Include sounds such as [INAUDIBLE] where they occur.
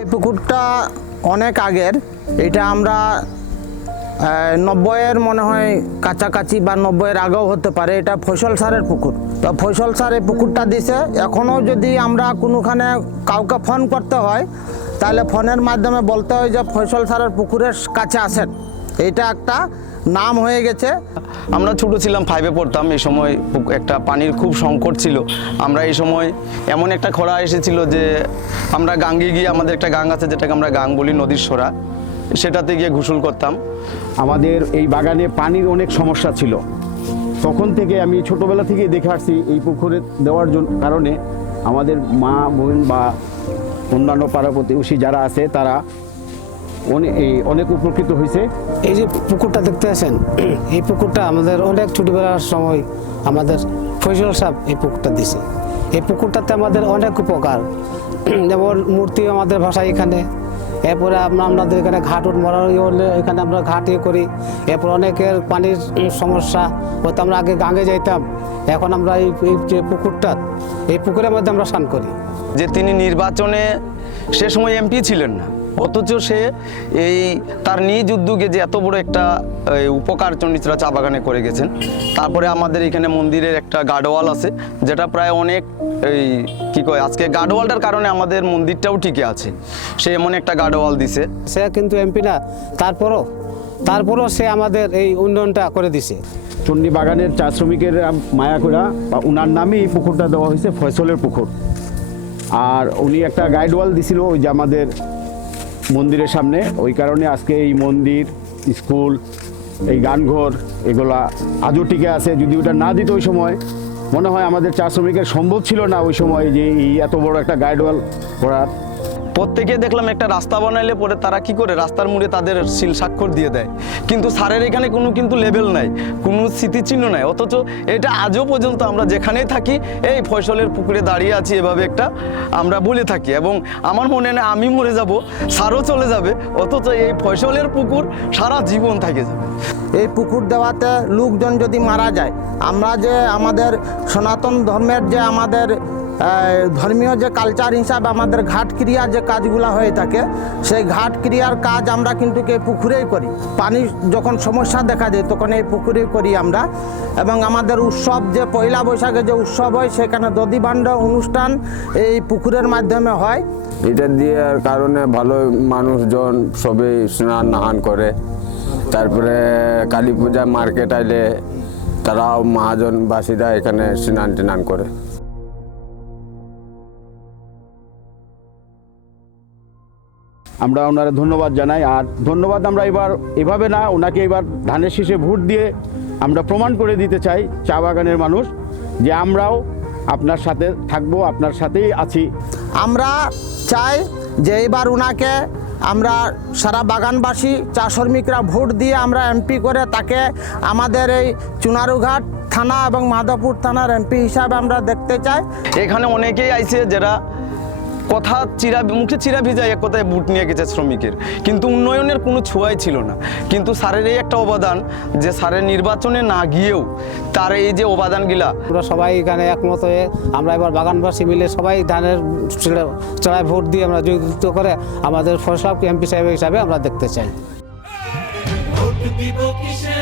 এই পুকুরটা অনেক আগের। এটা আমরা নব্বইয়ের মনে হয় কাছাকাছি বা নব্বইয়ের আগেও হতে পারে। এটা ফসল সারের পুকুর। তো ফসল সার এই পুকুরটা দিছে। এখনও যদি আমরা কোনোখানে কাউকে ফোন করতে হয়, তাহলে ফোনের মাধ্যমে বলতে হয় যে ফসল সারের পুকুরের কাছে আসেন। এটা একটা নাম হয়ে গেছে। আমরা ছোটো ছিলাম ফাইভে পড়তাম। এই সময় একটা পানির খুব সংকট ছিল। আমরা এই সময় এমন একটা খরা এসেছিল যে আমরা গাঙ্গে গিয়ে আমাদের একটা গাং আছে যেটাকে আমরা গাং বলি, নদীর সরা। সেটাতে গিয়ে গোসল করতাম। আমাদের এই বাগানে পানির অনেক সমস্যা ছিল। তখন থেকে আমি ছোটোবেলা থেকে দেখে আসছি এই পুকুরে দেওয়ার জন্য কারণে আমাদের মা, বোন বা অন্যান্য পাড়া প্রতিবেশী যারা আছে, তারা অনেক এই- অনেক উপকৃত হয়েছে এই যে পুকুরটা দেখতে আছেন [CLEARS THROAT] এই পুকুরটা আমাদের অনেক ছোটবেলার সময় আমাদের ফৈজল সাহেব এই পুকুরটা দিছে। এই পুকুরটাতে আমাদের অনেক উপকার। [CLEARS THROAT] যেমন মূর্তি আমাদের ভাষায় এখানে এরপরে আমরা আমাদের এখানে ঘাটুট মরা ইয়ে হলে এখানে আমরা ঘাট ইয়ে করি। এরপর অনেকের পানির সমস্যা হয়তো আমরা আগে গাঙ্গে যাইতাম। এখন আমরা এই এই যে পুকুরটা এই পুকুরের মধ্যে আমরা স্নান করি। যে তিনি নির্বাচনে সে সময় এমপি ছিলেন না। অথচ সে এই তার নিজ উদ্যোগে যে এত বড় একটা এই, উপকার চন্ডিচরা চা বাগানে করে গেছেন। তারপরে আমাদের এখানে মন্দিরের একটা গার্ডওয়াল আছে যেটা প্রায় অনেক এই কি কয় আজকে গার্ডওয়ালটার কারণে আমাদের মন্দিরটাও ঠিকই আছে। সে এমন একটা গার্ডওয়াল দিছে। সে কিন্তু এমপি না তারপরও তারপরও সে আমাদের এই উন্নয়নটা করে দিছে। চণ্ডী বাগানের চা শ্রমিকের মায়া করা বা উনার নামে এই পুকুরটা দেওয়া হয়েছে ফয়সলের পুকুর। আর উনি একটা গাইডওয়াল দিছিল ওই যে আমাদের মন্দিরের সামনে। ওই কারণে আজকে এই মন্দির, স্কুল, এই গানঘর, এগুলা আজও টিকে আছে। যদি ওটা না দিত ওই সময়, মনে হয় আমাদের চা শ্রমিকের সম্ভব ছিল না ওই সময় যে এই এত বড় একটা গাইডওয়াল করার। প্রত্যেকে দেখলাম একটা রাস্তা বানাইলে পরে তারা কি করে? রাস্তার মুড়ে তাদের শিল স্বাক্ষর দিয়ে দেয়। কিন্তু স্যারের এখানে কোনো কিন্তু লেভেল নাই, কোনো স্মৃতিচিহ্ন নাই। অথচ এটা আজও পর্যন্ত আমরা যেখানেই থাকি, এই ফসলের পুকুরে দাঁড়িয়ে আছি, এভাবে একটা আমরা বলে থাকি। এবং আমার মনে হয় আমি মরে যাব, স্যারও চলে যাবে, অথচ এই ফসলের পুকুর সারা জীবন থাকে যাবে। এই পুকুর দেওয়াতে লোকজন যদি মারা যায়, আমরা যে আমাদের সনাতন ধর্মের যে আমাদের ধর্মীয় যে কালচার হিসাবে আমাদের ঘাট ক্রিয়া যে কাজগুলো হয়ে থাকে, সেই ঘাট ক্রিয়ার কাজ আমরা কিন্তু এই পুকুরেই করি। পানি যখন সমস্যা দেখা যায় তখন এই পুকুরেই করি আমরা। এবং আমাদের উৎসব যে পয়লা বৈশাখে যে উৎসব হয়, সেখানে দধিবাণ্ড অনুষ্ঠান এই পুকুরের মাধ্যমে হয়। এটা দেওয়ার কারণে ভালো মানুষজন সবে স্নান নাহান করে। তারপরে কালী পূজা মার্কেট আইলে তারাও মহাজনবাসীরা এখানে স্নান টিনান করে। আমরা ওনারা ধন্যবাদ জানাই। আর ধন্যবাদ আমরা এবার এভাবে না ওনাকে এবার ধানের শীষে ভোট দিয়ে আমরা প্রমাণ করে দিতে চাই চা বাগানের মানুষ যে আমরাও আপনার সাথে থাকব আপনার সাথেই আছি। আমরা চাই যে এবার ওনাকে আমরা সারা বাগানবাসী চা শ্রমিকরা ভোট দিয়ে আমরা এমপি করে তাকে আমাদের এই চুনারুঘাট থানা এবং মাধবপুর থানার এমপি হিসাবে আমরা দেখতে চাই। এখানে অনেকেই আইছে যারা কথা চিরা মুখে চিরা ভিজায় এক কথায় বুট নিয়ে গেছে শ্রমিকের। কিন্তু উন্নয়নের কোনো ছোঁয়াই ছিল না। কিন্তু স্যারের এই একটা অবদান যে স্যারের নির্বাচনে না গিয়েও তার এই যে অবদানগুলা। আমরা সবাই এখানে একমত হয়ে আমরা এবার বাগানবাসী মিলে সবাই ধানের চড়ায় ভোট দিয়ে আমরা যুক্ত করে আমাদের ফসল এমপি সাহেব হিসাবে আমরা দেখতে চাই। ভোট দিব কিসে